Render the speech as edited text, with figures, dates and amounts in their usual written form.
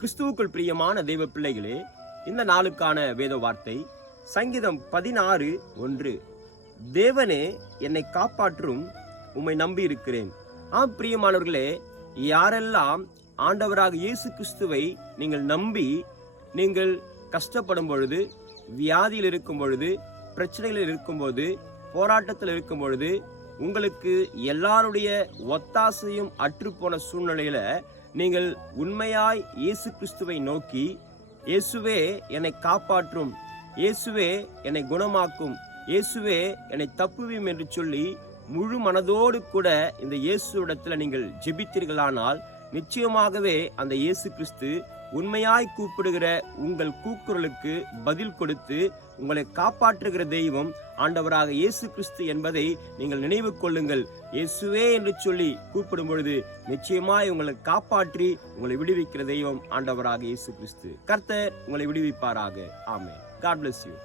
கிறிஸ்துவுக்குள் பிரியமான தெய்வ பிள்ளைகளே, இந்த நாளுக்கான வேத வார்த்தை சங்கீதம் 16:1. தேவனே, என்னை காப்பாற்றும், உம்மை நம்பி இருக்கிறேன். ஆம் பிரியமானவர்களே, யாரெல்லாம் ஆண்டவராக இயேசு கிறிஸ்துவை நீங்கள் நம்பி நீங்கள் கஷ்டப்படும் பொழுது, வியாதியில் இருக்கும் பொழுது, பிரச்சனைகளில் இருக்கும்போது, போராட்டத்தில் இருக்கும் பொழுது, உங்களுக்கு எல்லாருடைய ஒத்தாசையும் அற்றுப்போன சூழ்நிலையில நீங்கள் உண்மையாய் இயேசு கிறிஸ்துவை நோக்கி, இயேசுவே என்னை காப்பாற்றும், இயேசுவே என்னை குணமாக்கும், இயேசுவே என்னை தப்புவியும் என்று சொல்லி முழு மனதோடு கூட இந்த இயேசுவிடத்துல நீங்கள் ஜெபித்தீர்களானால், நிச்சயமாகவே அந்த இயேசு கிறிஸ்து உண்மையாய் கூப்பிடுகிற உங்கள் கூக்குரலுக்கு பதில் கொடுத்து உங்களை காப்பாற்றுகிற தெய்வம் ஆண்டவராக இயேசு கிறிஸ்து என்பதை நீங்கள் நினைவு கொள்ளுங்கள். இயேசுவே என்று சொல்லி கூப்பிடும் பொழுது நிச்சயமாய் உங்களை காப்பாற்றி உங்களை விடுவிக்கிற தெய்வம் ஆண்டவராக இயேசு கிறிஸ்து. கர்த்தர் உங்களை விடுவிப்பாராக. ஆமென். God bless you.